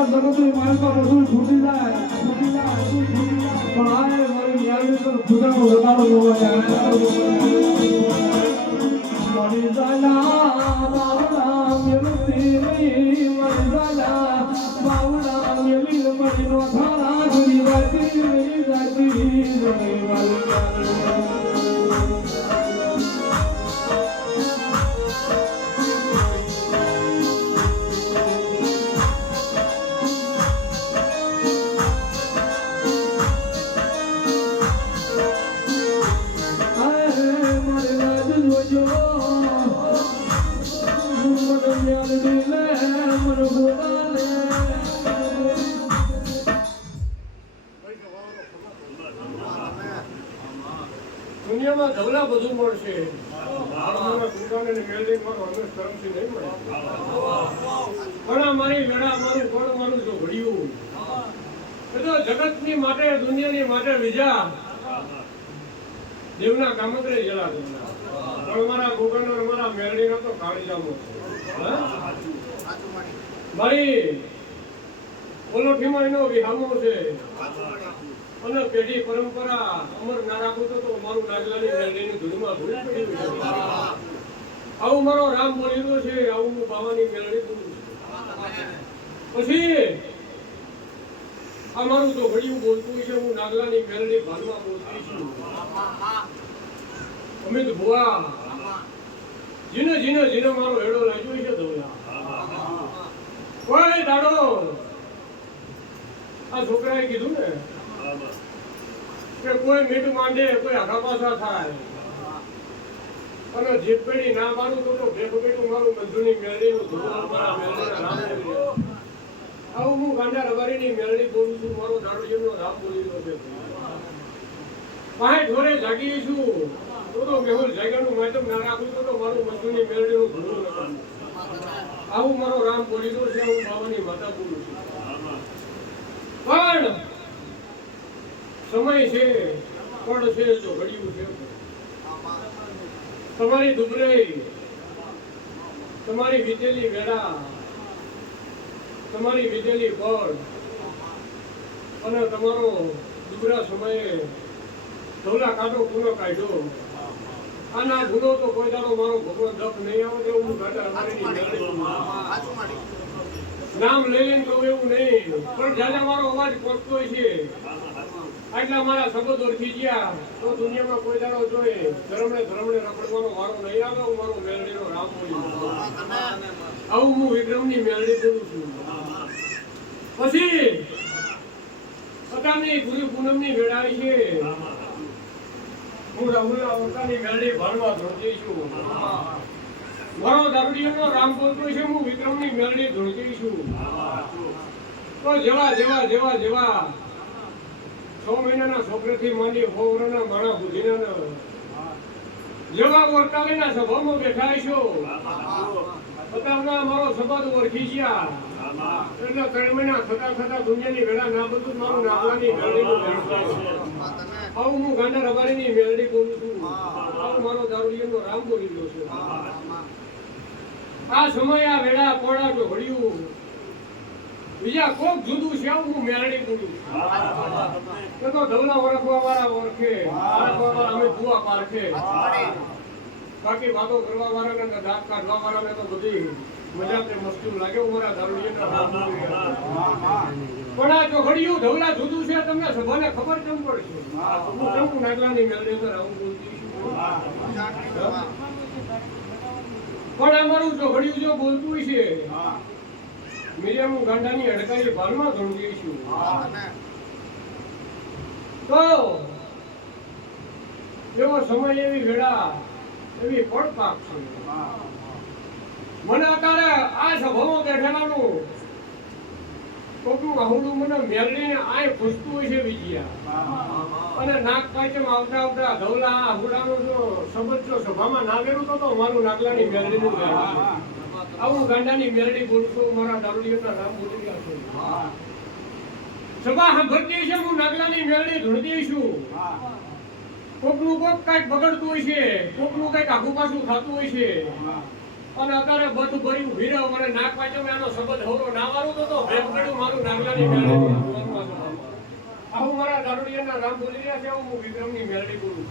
આખા જગતની માલિકા બધું છૂટી જાય પણ આ મારી ન્યાય તો ખુદાનો વધારો જોવા મરી જાલા બાવડા મેલતી નહીં મરી જાલા બાવડા મેલી મરી નો થારા ઘડી વાતી જાતી જણી વાલ દુનિયામાં ધવલા બધું મળશે પણ મારી વેળા મારું કોણ મારું જો ઘડ્યું એ તો જગતની માટે દુનિયાની માટે બીજા દેવના કામત્રે જલા પણ મારા ગોગનો મારા મેળડીનો તો કાળીજામો મારી ઓલોઠીમાં એનો વિહામો છે અને પેઢી પરંપરા અમર ના રાખું તો મારું નાગલાની મેળડીની ધૂળમાં ધૂળ પડી આવું મારો રામ બોલીનો છે આવું હું બાવાની મેળડી બોલું છું પછી આ મારું તો ઘડિયું બોલતું છે હું નાગલાની મેળડી ભાનમાં બોલતી છું અમિત ભુવા જીને જીને જીને મારો હેડો લાગ્યો છે ધોલા કોઈ દાડો આ છોકરાએ કીધું ને કે કોઈ મીઠું માંડે કોઈ આઘા પાછા થાય અને જીત પેઢી ના મારું તો ભેગું ભેગું મારું બંધુની મેળડીનું ધોરણ મારા મેળડીના રામ બોલી આવું હું ગાંડા રવારીની મેળડી બોલું છું મારો દાડોજીનો રામ બોલીનો છે પાંચ ઢોરે જાગી છું તો મેહુલ જાગ્યાનું માધ્યમ ના રાખું તો મારું બંધુની મેળડીનું ધોરણ લખાવું આવું મારો રામ બોલીનો છે હું બાવાની માતા બોલું છું પણ સમય છે પડ છે તો ઘડ્યું છે તમારી દુબરે તમારી વીતેલી વેળા તમારી વીતેલી પડ અને તમારો દુબરા સમયે ધોલા કાઢો ગુનો કાઢ્યો આના ગુનો તો કોઈ દાડો મારો ભગવાન દખ નહીં આવે તો હું નામ લઈ લઈને કહું એવું નહીં પણ જ્યારે મારો અવાજ પહોંચતો છે આટલા મારા શબ્દ ઓળખી ગયા તો દુનિયામાં કોઈ દાડો જોઈએ ધર્મને રખડવાનો વારો નહીં આવે હું મારો મેલડીનો રામ બોલી આવું હું વિક્રમની મેલડી બોલું છું પછી સકાની ગુરુ પૂનમની વેળાઈ છે હું રાહુલના ઓળખાની મેલડી ભણવા ધોતી છું મારો દારૂડિયાનો રામ બોલતો છે હું વિક્રમની મેલડી ધોતી છું તો જેવા જેવા જેવા જેવા 6 મહિનાના છોકરેથી માંડી 100 વર્ષના માણા બુદ્ધિના જેવા વર્તાલીના સભામાં બેઠા છો અત્યારના મારો સંબંધ ઓળખી ગયા એટલે 3 મહિના થતા દુનિયાની વેળા ના બધું મારું નાગલાની મેળડીનું આવું હું ગાંડા રબારીની મેળડી બોલું છું આવું મારો દારૂડિયાનો રામ બોલી રહ્યો છું આ સમય આ વેળા પોળા તો ઘડ્યું બીજા કોક જુદું છે હું મેળડી બોલું છું તો ધવલા ઓળખવા વાળા ઓળખે અમે ભુવા પારખે બાકી વાતો કરવા વાળાને દાંત કાઢવા વાળાને તો બધી મજા તે મસ્તી લાગે મારા દારૂડિયાના પણ આ ચોઘડિયું ધવલા જુદું છે તમને સભાને ખબર કેમ પડશે હું કેમ નાગલાની મેળડી પર આવું બોલતી પણ અમારું ચોઘડિયું જો બોલતું છે મિરિયાનું ગાંડાની અડકાઈ ભાલમાં ધોંડી છું તો એવો સમય એવી વેળા એવી પડ પાક છે મને અત્યારે આ સભામાં બેઠેલાનું કોકનું આહુડું મને મેળવીને આય પૂછતું હોય છે વિજયા અને નાક પાછળ આવતા ધવલા આહુડાનો જો શબ્દ જો સભામાં ના લેવું તો મારું નાગલાની મેળવીનું આવું ગાંડાની મેળડી બોલું છું મારા દારૂડિયાના નામ બોલી રહ્યા છું સભા સાંભળતી છે હું નાગલાની મેળડી ધૂળતી છું કોકનું કોક કઈક બગડતું હોય છે કોકનું કઈક આઘું પાછું થતું હોય છે અને અત્યારે બધું ભર્યું વીરા મને નાક વાંચો મેં આનો શબ્દ હવરો નાવાનું તો ભેગ પડ્યું મારું નાગલાની મેળડી આવું મારા દારૂડિયાના રામ બોલી રહ્યા છે હું વિક્રમની મેળડી બોલું.